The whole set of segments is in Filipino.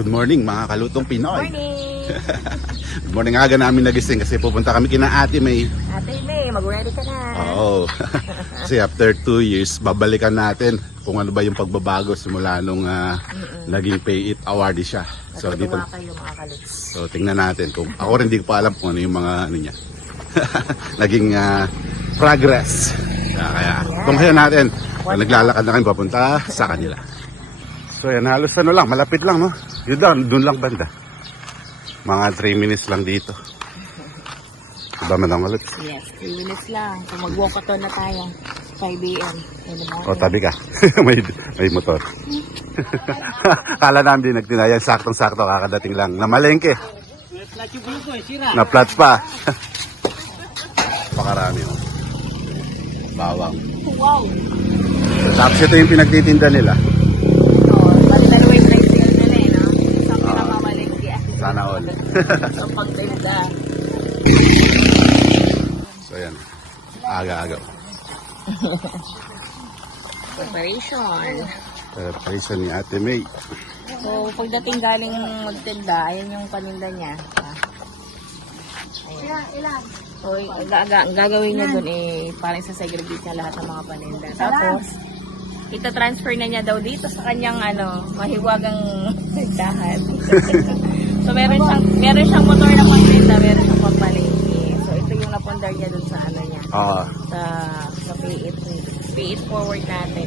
Good morning mga kalutong Pinoy. Morning! Good morning, aga namin nagising kasi pupunta kami kina Ate May. Ate May, mag-ready ka na. Oo. Kasi after 2 years, babalikan natin kung ano ba yung pagbabago simula nung naging Pay It awardee siya. So dito. Kayo mga kaluts. So tingnan natin kung ako rin hindi ko pa alam kung ano yung mga ano niya. Naging progress. Kaya tunghayan natin. Naglalakad na kami papunta sa kanila. So yan, halos ano lang, malapit lang, no? Yun doon lang banda. Mga 3 minutes lang dito. Diba madang malit? Yes, 3 minutes lang. Kung mag-walkathon na tayo, 5 a.m. O, tabi ka. may motor. Kala namin din nagtinayang saktong-sakto kakadating lang. Namalengke. Na-flat pa. Pakarami, oh. Bawang. Wow! Tapos ito yung pinagtitinda nila. Dalawa yung price sale nila eh, no? Isang pinamamalengke. Sana all. Isang pagtinda. So yan. Aga-aga. Preparation. Preparation ni Ate May. So, pagdating galing magtinda, ayan yung paninda niya. Ilan? So, ang gagawin niya dun eh, parang sa segregate niya lahat ng mga paninda. Tapos, ita-transfer na niya daw dito sa kanyang mahiwagang tindahan. So, meron siyang motor na paninda, meron siyang pampalengke. So, ito yung napundar niya dun sa niya. Sa pay it forward natin.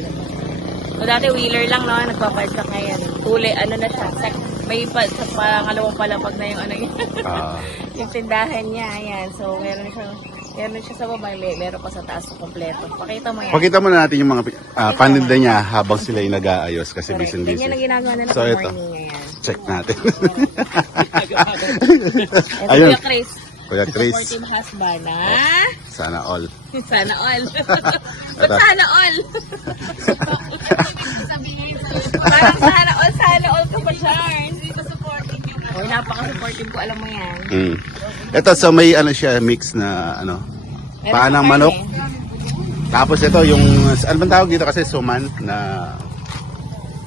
So, dati wheeler lang, no? Nagpapadyak ngayon. Na siya. May pangalawang palapag na yung niya. Yung tindahan niya, ayan. So, meron siya sa baba, meron pa sa taas na kompleto. Pakita mo yan. Pakita mo na natin yung mga paninda niya habang sila yung nag-aayos kasi busy. Ganyan ang ginagawa nila So, sa ito. morning ngayon. Check natin. Ito, Ayun. Kuya Chris. Kuya Chris. Supportive husband, ha? Sana all. Sana all. Ba't sana all? Parang sana all ka pa, Charles. Hindi ba supportive yung Oy, napaka-supportive ko, alam mo yan. Ito, so may siya, mix na paanang manok. Tapos ito, yung, ano bang tawag dito kasi, suman na...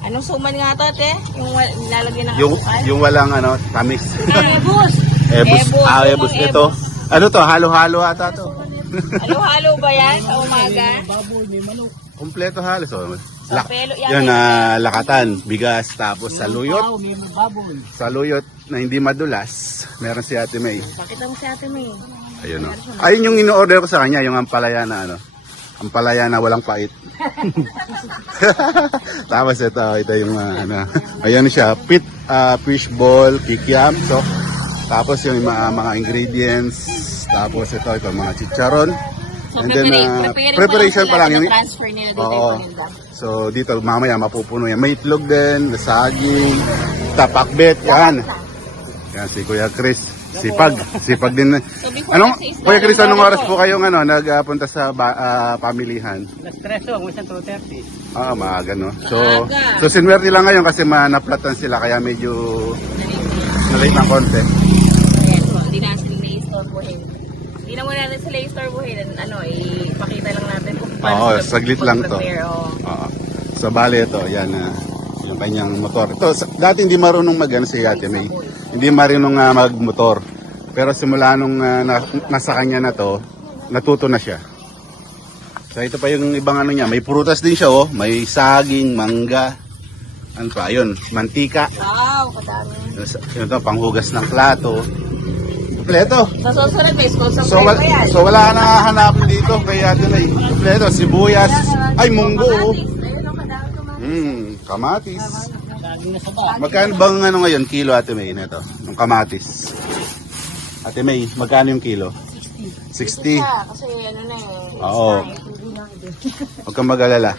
Anong suman nga to, te? Yung nilalagyan ng asukal? Yung walang tamis. Ebus. Ebus. Ito. Ano to, halo-halo ata to. Halo-halo ba yan sa umaga? Kompleto halos. Pelo Yan lakatan, bigas, tapos saluyot. Saluyot na hindi madulas. Meron si Ate May. Pakita mo si Ate May. Ayun o. Ayun yung in-order ko sa kanya, yung ampalaya na ampalaya na walang pait. Tapos ito yung ayan siya, fish ball, kikiam. So, tapos yung mga ingredients. Tapos ito mga chicharon. So, and then preparation pa lang yung transfer nila dito yung paninda. So dito mamaya mapupuno yan. May itlog din, saging, tapakbet, yan. Yan si Kuya Chris. Sipag din. So, Kuya Chris, anong oras po kayong nagpunta sa pamilihan? Streso, kung 2:30. Maaga no. So sinwerte lang ngayon kasi naplatan sila kaya medyo na-late ng konti. Ayan po, hindi na sila na-istorbohin. Hindi na muna natin sila i-istorbohin. Ipakita lang natin kung paano saglit lang to. So bale ito, yan yung kanyang motor. Ito, dati hindi marunong si Ate May. Hindi marunong magmotor. Pero simula nung nasa kanya na to, natuto na siya. So ito pa yung ibang niya. May prutas din siya, may saging, mangga. Ano pa, ayun, mantika. Wow, kadami. Ito, panghugas ng plato. Kompleto. Sa susunod, may sponsor pa yan. So wala na hanapin dito kaya ito na kompleto, sibuyas, ay munggo. Kamatis. Magkano bang ngayon kilo Ate May nito? Yung kamatis. Ate May, magkano yung kilo? 60. Kasi Oo. Huwag kang mag-alala.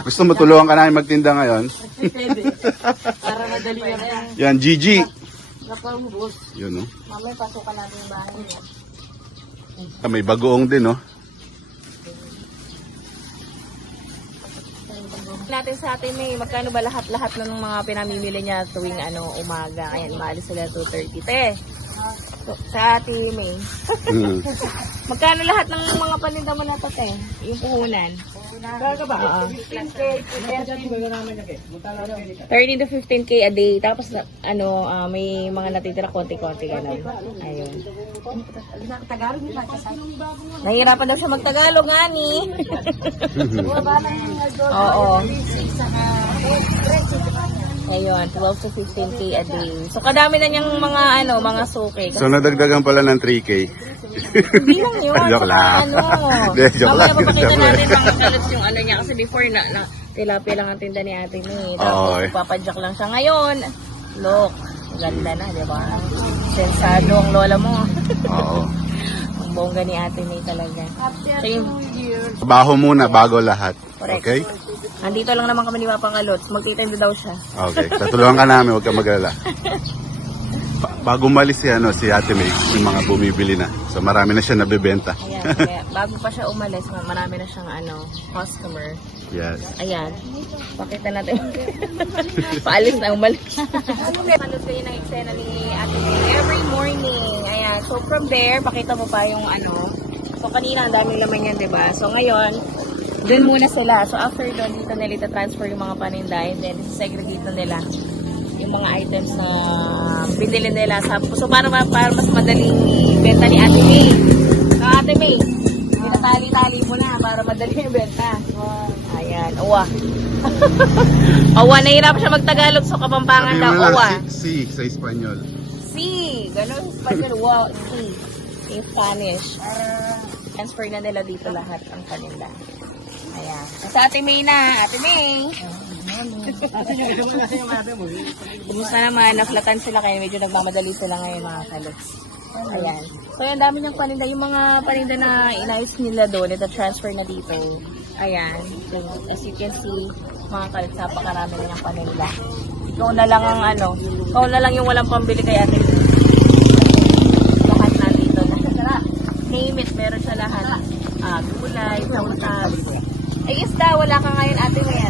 Gusto mo tulungan ka namin magtinda ngayon? Para madali na yan. Yan, Gigi. Napangubos. Yun, Mamaya pasukan natin yung bahay niya. May bagoong din, Natin sa atin magkano ba lahat-lahat ng mga pinamimili niya tuwing umaga. Ayan, maalis sila 2:30. Sa Ate May. Mm. Magkano lahat ng mga paninda mo na to, te? Yung puhunan? Kaya ba? Oo. 15K, 30 30 to 15K a day. Tapos, may mga natitira konti-konti gano'n. Ayun. Nahihirapan daw siya magtagalog, ani. Oo. Ayun, 12 to 15K a day. So, kadami na niyang mga suki. So nadagdagan pala ng 3K. Hindi lang yun. Joke Saka lang. Hindi, joke mamaya lang. papakita Joke lang. natin mga kalos yung niya. Kasi before na tilapia lang ang tinda ni ate ni. Tapos Okay. ipapadyak lang siya. Ngayon, look, ganda na, di ba? Sensado ang lola mo. Oo. Ang bongga ni ate ni talaga. So, yung, Baho muna bago lahat. Correct. Okay? andito lang naman kami ni Papa Kalot. Magtitinda daw siya. Okay. Tatulungan ka namin, huwag ka mag-alala. Bago umalis si Ate May, yung mga bumibili na. So marami na siya nabebenta. Ayan, kaya bago pa siya umalis, marami na siyang customer. Yes. Ayan. Pakita natin. Paalis na umalis. Kalot kayo ng eksena ni Ate May every morning. Ayan. So from there, pakita mo pa yung So kanina ang daming laman yan, diba? So ngayon, doon muna sila. So after doon, dito nila transfer yung mga paninda and then segregate na nila yung mga items na binili nila. So para mas madaling benta ni Ate May. So Ate May, tinatali-tali mo na para madali yung benta. Ayan, uwa. Uwa, nahirap siya magtagalog so Kapampangan Sabi daw, mo lang, uwa. si sa Espanyol. Si, ganun sa Spanish, wow, si. In Spanish. Transfer na nila dito lahat ang kanila. Ayan. Sa Ate May na, Ate May. Kumusta naman, naflatan sila kaya medyo nagmamadali sila ngayon mga kalots. Ayan. So yung dami niyang paninda, yung mga paninda na inayos nila doon, ito transfer na dito. Ayan. So, as you can see, mga kalots, napakarami na niyang paninda. Ikaw na lang ang ikaw na lang yung walang pambili kay Ate. Lahat nandito na. Name it, meron siya lahat. Gulay, samutas. Ay, isda, wala ka ngayon Ate May.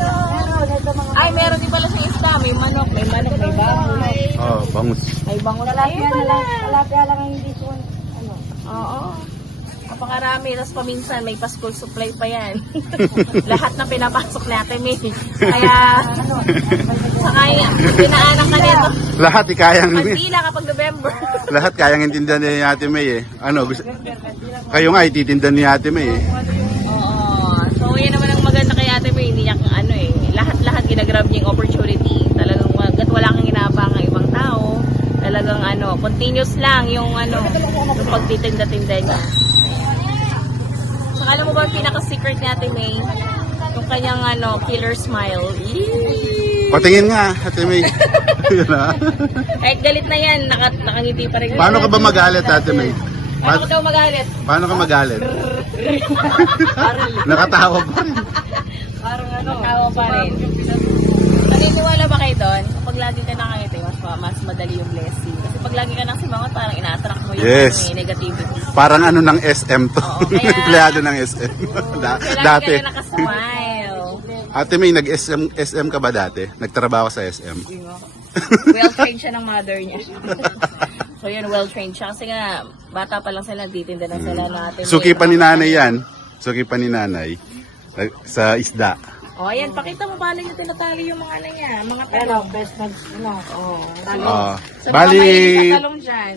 Ay, meron din pala sa isda. May manok, may baboy. Oh, bangus. May bangus. Talapia lang ang hindi ko, Oo. Napakarami. Tapos paminsan, may pa-school supply pa yan. Lahat na pinapasok ni Ate May. Kaya, saka pinaanak ka nito. Lahat kayang Pagpila kapag November. lahat kayang intindihan ni Ate May eh. Kayo nga ititindan ni Ate May eh. Oo. So, yan naman ang maganda kay Ate May. Hindi niya lahat-lahat ginagrab niya yung opportunity. Talagang wala kang inaabang ang ibang tao. Talagang continuous lang yung yung pagtitinda-tinda niya. So, alam mo ba ang pinaka-secret ni Ate May? Yung kanyang killer smile. Eee! Patingin nga, Ate May. Yun na. Kahit galit na yan, nakangiti pa rin. Paano ka ba magalit, Ate May? Paano ka daw magalit? Paano ka magalit? Nakatawa pa rin. Parang tawa pa rin. Naniniwala ba kayo doon? Kapag lagi ka nakangiti, mas madali yung blessing. Kasi pag lagi ka nang simangot, parang ina-attract mo yung Yes. negativity. Parang ng SM to. Oo, kaya- Empleyado ng SM. Kailangan Dati. ka na nakasmile. Ate May, nag-SM ka ba dati? Nagtrabaho sa SM? Well-trained siya ng mother niya. So yun, well-trained siya. Kasi nga, bata pa lang sila, titinda na sila natin. Suki pa ni nanay yan. Suki pa ni nanay. Sa isda. O, ayan, pakita mo paano niya tinatali yung mga niya. Mga pero talong. best mag, Oo. Sa So, mga mahilig sa bali, talong dyan.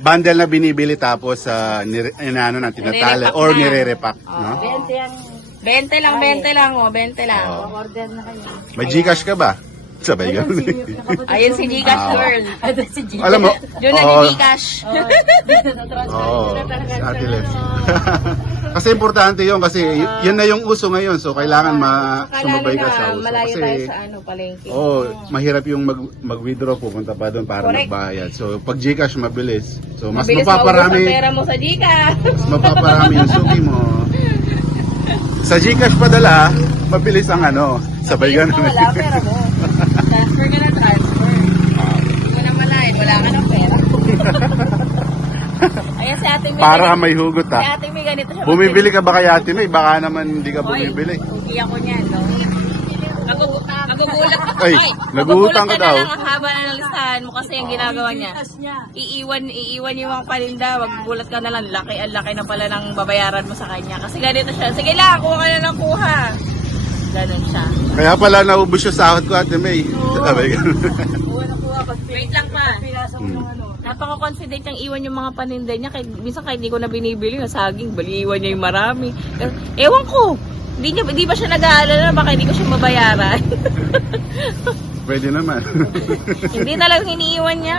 bundle na binibili tapos na tinatali Nire-repack or na. nire-repack. No? 20 ang 20 lang, 20 lang. O, 20 lang. Oo. order na kayo. May Gcash ka ba? Sabay ganun. Ayun si Gcash girl. Ito si G. Alam mo, Yun na oo. ni Gcash. Oo, Ate Les. Kasi importante yun kasi yun na yung uso ngayon. So kailangan sumabay ka sa uso. Malayo Kasi tayo sa palengke. mahirap yung mag-withdraw, pupunta pa doon para Correct. magbayad. So pag Gcash mabilis. So mas Mabilis maubos ang mapaparami, pera mo sa Gcash. mapaparami yung suki mo. Sa Gcash padala, mabilis ang sabay Mabilis ganun. mawala ang pera mo. Transfer ka na transfer. Hindi mo na malayan, wala ka ng pera. Ayan si Ate May. Para may hugot Si ha. Ate May ganito siya. Bumibili ka ba kay Ate May? Baka naman hindi ka Hoy, bumibili. ugi ako niyan, no? Magugutom Magugulat ka. Ay, nagugutan ka magugulat daw. na lang ang haba na ng listahan mo kasi yung ginagawa niya. Iiwan yung mga paninda. Magugulat ka na lang. Ang laki na pala ng babayaran mo sa kanya. Kasi ganito siya. Sige lang, kuha ka na ng kuha. Ganun siya. Kaya pala naubos yung sahod ko, Ate May. Sabi ko. Wait lang pa. Napaka-confident niyang iwan yung mga paninda niya. Minsan kahit di ko na binibili na saging, bali iwan niya yung marami. Ewan ko. Hindi ba siya nag-aalala na baka hindi ko siya mabayaran? Pwede naman. Hindi talagang iniiwan niya.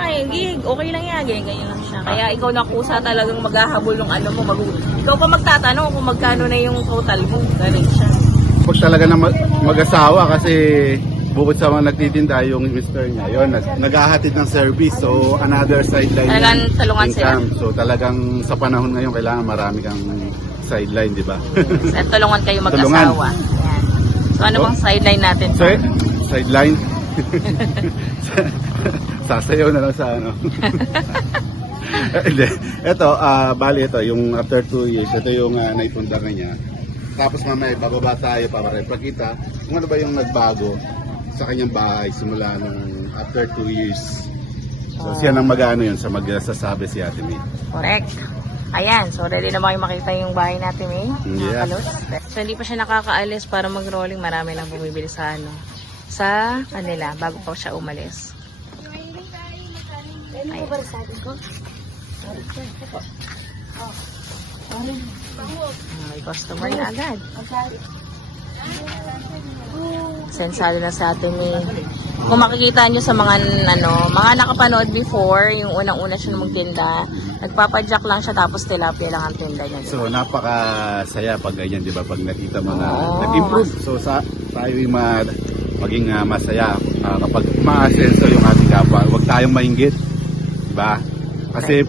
Okay lang yan. Ganyan lang siya. Kaya ikaw na kusa talagang maghahabol ng ano mo. Ikaw pa magtatanong kung magkano na yung total mo. Ganun siya. Pag talaga na mag-asawa kasi bukod sa mga nagtitinda yung mister niya, yun, naghahatid ng service. So, another sideline Talagang tulungan sila. income. So, talagang sa panahon ngayon, kailangan marami kang sideline, di ba? At tulungan kayo mag-asawa. Yan. So ano bang sideline natin? So, sideline? Sasayaw na lang sa ano. Hindi. Ito, bali ito, yung after 2 years, ito yung naipundakan niya. Tapos mamaya, bababa tayo para ipakita kung ano ba yung nagbago sa kanyang bahay simula nung after 2 years. So, siya nang mag-ano yun sa magsasabi si Ate May. Correct. Ayan, so ready na ba kayo makita yung bahay natin eh? Yeah. So hindi pa siya nakakaalis para mag-rolling. Marami lang bumibili sa ano, sa kanila bago pa siya umalis. Ayan. May customer na agad. Sensado na sa atin eh. Kung makikita nyo sa mga mga nakapanood before, yung unang-una siya magtinda, nagpapadyak lang siya tapos tilapia lang ang tinda niya. So, napakasaya pag ganyan, di ba? Pag nakita mo na Oo. nag-improve. So, tayo maging masaya kapag ma-asenso yung ating kapwa. Huwag tayong mainggit. Di ba? Kasi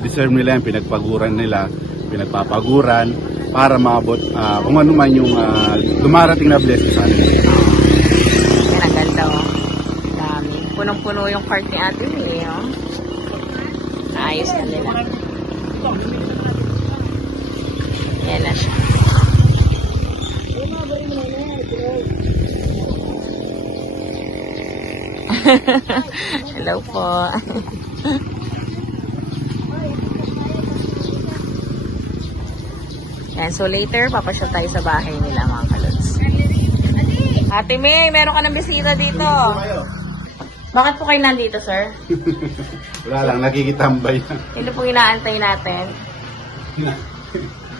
deserve nila yung pinagpapaguran para maabot kung ano man yung dumarating na blessing sa atin. Yan, ang ganda oh. Dami. Punong-puno yung cart ni ate eh. Oh. Ayos na nila. Yan na siya. Hello po. Yan, so later, papasyal tayo sa bahay nila mga kalods. Ate May, meron ka ng bisita dito. Bakit po kayo nandito, sir? Wala lang, nakikitambay lang. Ito po inaantay natin.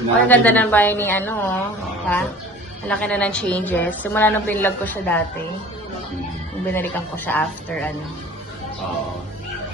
Ang ganda ng bahay ni ano, oh. Ha? Ang laki na ng changes. Simula nung binlog ko siya dati. Yung binalikan ko siya after ano. Oo.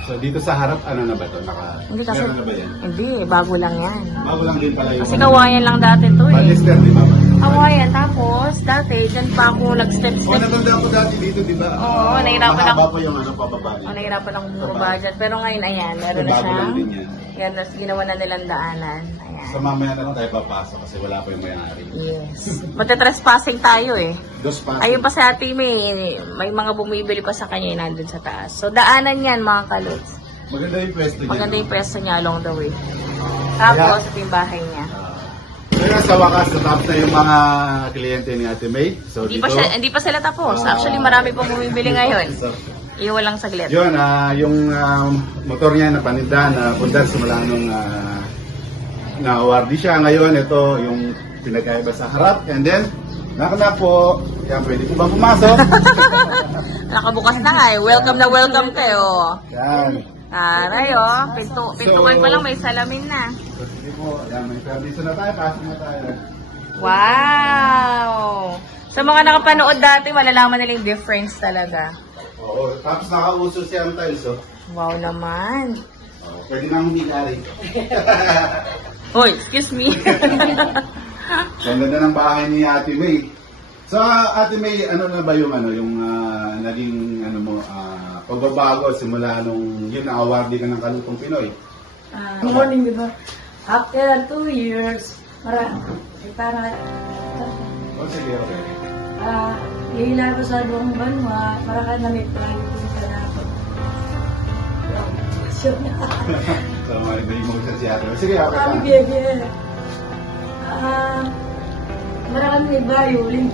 So dito sa harap, ano na ba ito? Hindi kasi, meron na ba yan? hindi, bago lang yan. Bago lang din pala yung... Kasi kawayan lang dati to eh. Palister, di ba? Kawayan, tapos dati, dyan pa ako O, nag-step-step. natanda ko dati dito, di ba? Oo, nahirapan Mahaba ako. pa yung pababa niya. Nahirapan akong bumaba dyan. Pero ngayon, ayan, meron na Bago siya. lang din yan. Yan, tapos ginawa na nilang daanan. Ayan. So mamaya na lang tayo papasok kasi wala pa yung may-ari. Yes. Magta-trespassing tayo eh. Dos pasok. Ayun pa sa Ate may mga bumibili pa sa kanya yung nandun sa taas. So daanan yan mga kalods. Maganda yung pwesto niya. Maganda yung pwesto niya along the way. Tapos ito yung bahay niya. Kaya sa wakas, natapos na yung mga kliyente ni Ate May. So Hindi dito, pa sila tapos. Actually marami pang bumibili ngayon. So, Iwan lang saglit. yun, yung motor niya na paninda na pundar simula nung na-awardee siya. Ngayon, ito yung pinagkaiba sa harap. And then, knock po. Yan, pwede po ba pumasok? Nakabukas na nga eh. Welcome na welcome kayo. Yan. Aray oh. Pintuan pa lang may salamin na. So, sige po. Yan, may permiso na tayo. Pasok na tayo. Wow! Sa mga nakapanood dati, malalaman nila yung difference talaga. Oo. Tapos nakauso siya ang tiles. Oh. Wow naman. Pwede nang humigari. Hoy, excuse me. So, ang ganda ng bahay ni Ate May. So, Ate May, ano na ba yung naging pagbabago simula nung yun na-awardee ka ng Kalutong Pinoy? Good morning, di ba? After 2 years, para Oh, sige, okay. hihila ko sa buong banwa, para ka na may private na ako. So, may emotion si Ate May. Sige, okay Kami ka. biyagyan. Marami iba, yuling.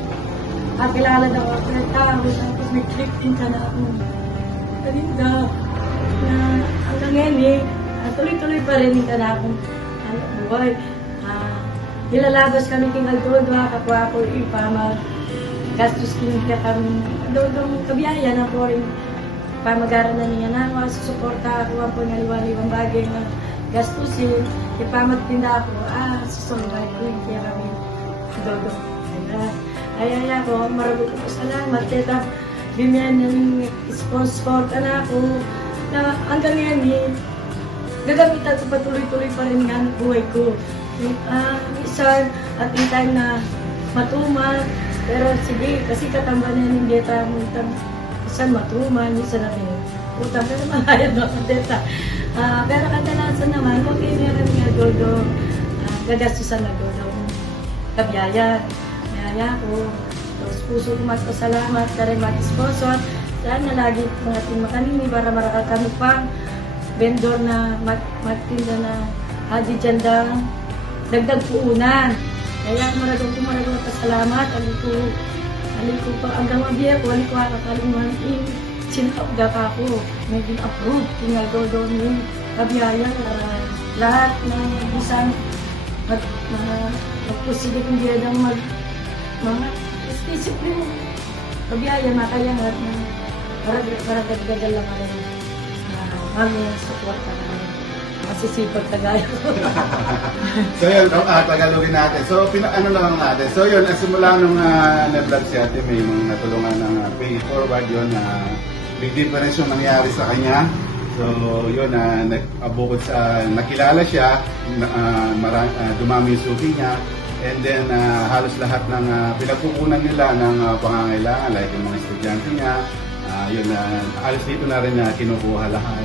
Kilala daw ako. Tapos ako Tapos may click din ka na ako. Kalinda, na hanggang ngayon eh, tuloy-tuloy pa rin ka na akong buhay. Nilalabas kami kinagdodo, kapwa ko ipama. Gastos kinagda kami. Dodong kabiyaya na po rin. Pamagaran na niya na ako. Susuporta ako po ng liwaliwang bagay na gastusin. Ipamatinda ako. Susunod ko yung kaya kami. Dodo. Ay ako, marami ko po salamat. Teta, bimiyan ng sponsor ka na ako. Na hanggang ngayon eh, gagamitan sa patuloy-tuloy pa rin nga ang buhay ko. Minsan, at in time na matuman, pero sige, kasi katambanan ng deta mo, minsan matuman, minsan natin utang, pero mahayad mo ang deta. Pero kadalasan naman, okay meron nga dodo, gagastusan na dodo, kabiyaya, kaya ko, tapos puso ko magpasalamat, kaya mag-sponsor, sana lagi kong ating makanini para marakal kami pang vendor na magtinda na hadi dyan dagdag puunan. Kaya maraming pasalamat. Alin ko pa hanggang mabiya ko, alin ko kakalimuhan sinakapda ka ako. Naging approved. Tinggal doon yung kabiyaya para lahat ng isang magpusilig ng biya ng mga specific mo. Kabiyaya, makayangat na para dagdagan lang kami support ka naman. Masisipag tagay ko. So yun, tagalogin natin. So ano lang natin. So yun, simula nung na-vlog si Ate May, nung natulungan ng pay it forward yun, big difference yung nangyari sa kanya. So yun, bukod sa nakilala siya, dumami yung suki niya, and then halos lahat ng pinagkukunan nila ng pangangailangan, like yung mga estudyante niya, yun, halos dito na rin kinukuha lahat.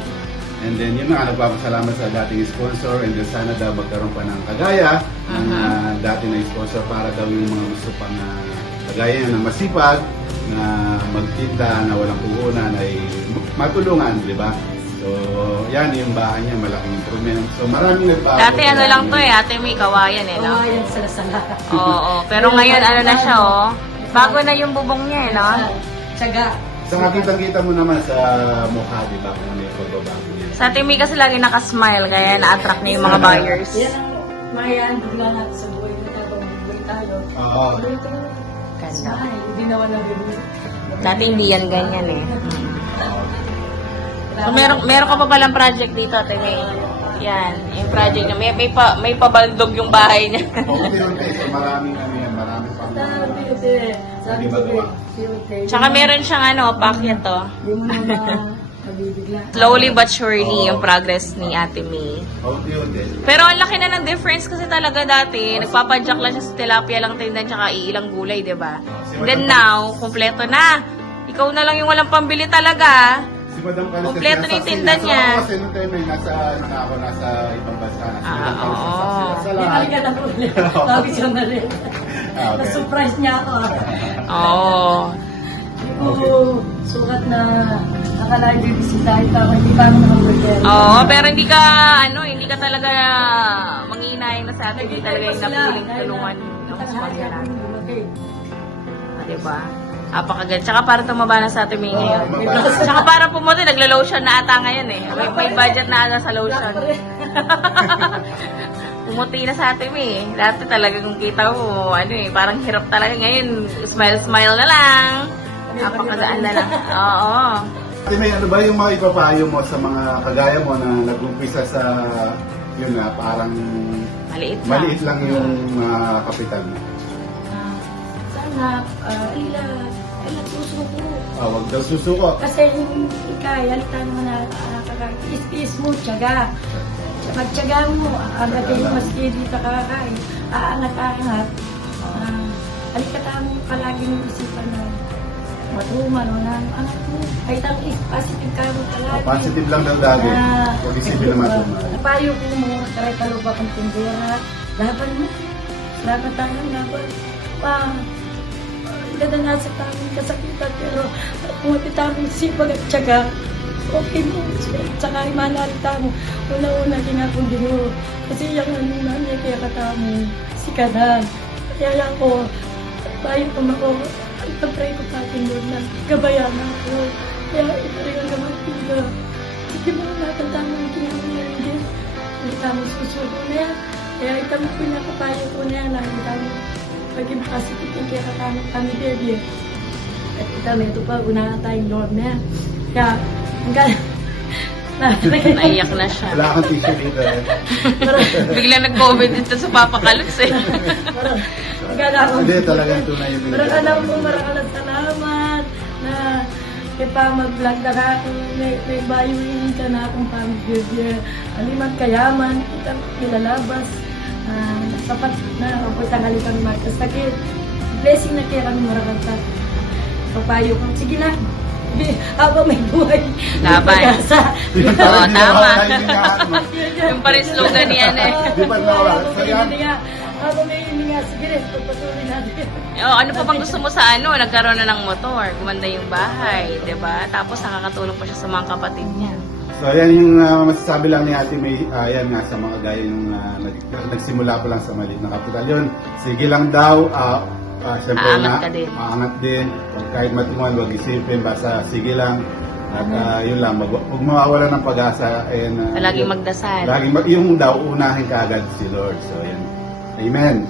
And then yun nga, nagpapasalamat sa dating sponsor, and then sana daw magkaroon pa ng kagaya ng dati na sponsor para daw yung mga gusto pang kagaya na masipag, na magtinda, na walang puhunan, ay matulungan, di ba? So, yan yung bahay niya, malaking improvement. So, maraming nagbago. Dati ano lang to eh, Ate May, kawayan eh, no? Kawayan sala-sala. Oo, pero ngayon ano na siya, oh. Bago na yung bubong niya eh, no? Tsaga. So, nakita mo naman sa mukha, di ba, kung ano yung pagbabago niya. Sa Ate May kasi lagi nakasmile, kaya na-attract niya yung mga buyers. Yan ang mayan, bigla natin sa buhay mo tayo, buhay tayo. Oo. Buhay tayo. Ganda. Smile, hindi naman nabibuhay. Dati hindi yan ganyan eh. So, meron ka pa palang project dito, Ate May. Yan, yung project niya. May pabaldog yung bahay niya. Unti-unti, so maraming pang... Sabi ko, Tsaka meron siyang paakyat to. hindi mo naman mabibigla. Slowly but surely yung progress ni Ate May. Unti-unti. Pero ang laki na ng difference kasi talaga dati, nagpapadyak lang siya sa tilapia lang tindan tsaka iilang gulay, di ba? Then now, kumpleto na. Ikaw na lang yung walang pambili talaga. Si Madam Carlos, Kompleto na yung tinda niya. Kasi nung time ay nasa ibang bansa. Oo. Sa Hindi lahat. talaga na ulit. Sabi siya na rin. Okay. Na-surprise niya ako. Oo. Hindi ko sukat na nakalive bisitahin pa ako. Hindi pa ako nakaburger. Oo, pero hindi ka talaga manghihinayang na sa atin. Hindi talaga yung napiling tulungan ng sponsor natin. Diba? Apakaganda. Tsaka para tumaba na sa atin may ngayon. Tsaka para pumuti, naglo-lotion na ata ngayon eh. May budget na ata sa lotion. Pumuti na sa atin eh. Dati talaga kung kita ko, parang hirap talaga. Ngayon, smile na lang. Apakagaan na lang. Oo. Ate May, ano ba yung mga ipapayo mo sa mga kagaya mo na nag-umpisa sa, yun na, parang maliit lang yung kapital mo? Sana, puso ko. Huwag daw susuko. Kasi yung halita naman na is mo, tiyaga. Pagtiyaga mo, aangatin mo maski dito kakain. Aangat-angat. Halika mo palagi ng isipan na matuman o na anak mo. Kahit ang positive ka mo palagi. Positive lang daw lagi. Huwag isipin na matuman. Napayo ko mo, karay kalubak ang tindera. Laban mo. Laban tayo, laban. Ganda sa tamang kasakitan, pero kung tamang sipag at tiyaga, okay mo. Tsaka imanalita mo. Una-una kinakong Ginoo. Kasi yung nanay kaya katamo, si Kanan. Kaya ako, bayo ko ipag-pray ko sa akin, Lord, na gabayan ako. Kaya ito rin ang gamang tiga. Hindi mo natatama ang kinamang hindi kami susuko na yan. Kaya itang pinakapayo ko na yan, lang kami paging pasikitin kaya kami baby. At ito, ito pa, una tayong Lord na yan. Kaya, hanggang, Naiyak na siya. Wala kang tissue dito eh. Bigla nag-COVID dito sa Papa Kaluts eh. Hindi, talagang tunay yung Maraming salamat na kita mag-vlog na ka kung may bayuin ka na akong pamilya. Aliman kayaman, kita nilalabas. Sapat na, ang tangali kami magkasakit. Blessing na kaya kami maraming ka. Papayo ko, sige na. Habang may buhay. Laban. Pag-asa. Oo, tama. Yung pa rin slogan niyan eh. Di ba nawala? So yan, Habang may hininga, sige rin, pagpatuloy natin. Oh, ano pa bang gusto mo sa ano? Nagkaroon na ng motor, gumanda yung bahay, 'di ba? Tapos nakakatulong pa siya sa mga kapatid niya. so yan yung masasabi lang ni Ate May, yan nga sa mga gaya yung nagsimula pa lang sa maliit na kapital. Yun, sige lang daw, siyempre Aangat ka din. Aangat din. Huwag kahit matimuan, huwag isipin, basta sige lang. At yun lang, huwag mawawala ng pag-asa. And, Laging magdasal. yung daw, unahin ka agad si Lord. So yan. Amen.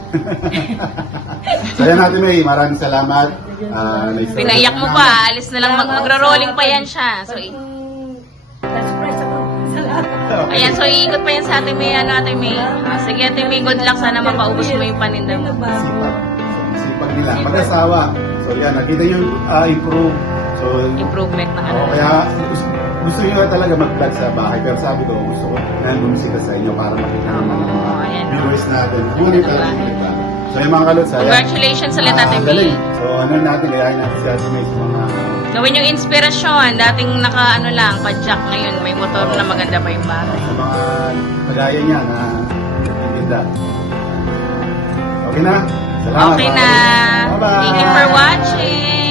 So yan Ate May, maraming salamat. Pinaiyak mo pa, alis na lang, magro-rolling pa yan siya. So, Na-surprise ako. Salamat. ayan, so iikot pa yan sa Ate May, Ate May. Sige Ate May, good luck, sana mapaubos mo yung paninda mo. Sipag. Sipag nila. Mag-asawa. So yan, nakita yung improve. So, Improvement na ano. kaya gusto nyo nga talaga mag-vlog sa bahay. Pero sabi ko, gusto ko na bumisita sa inyo para makita naman ng mga ayan. viewers natin. Ngunit talaga yung nagbago. So yung mga kalot, Congratulations ulit Ate May. galing. So ano natin, kaya natin si Ate May sa mga Gawin yung inspirasyon. Dating naka ano lang, pa-jack ngayon. May motor na maganda pa yung bahay. sa mga kagaya niya na ganda. Okay na? Salamat. Okay na. Bye-bye. Thank you for watching.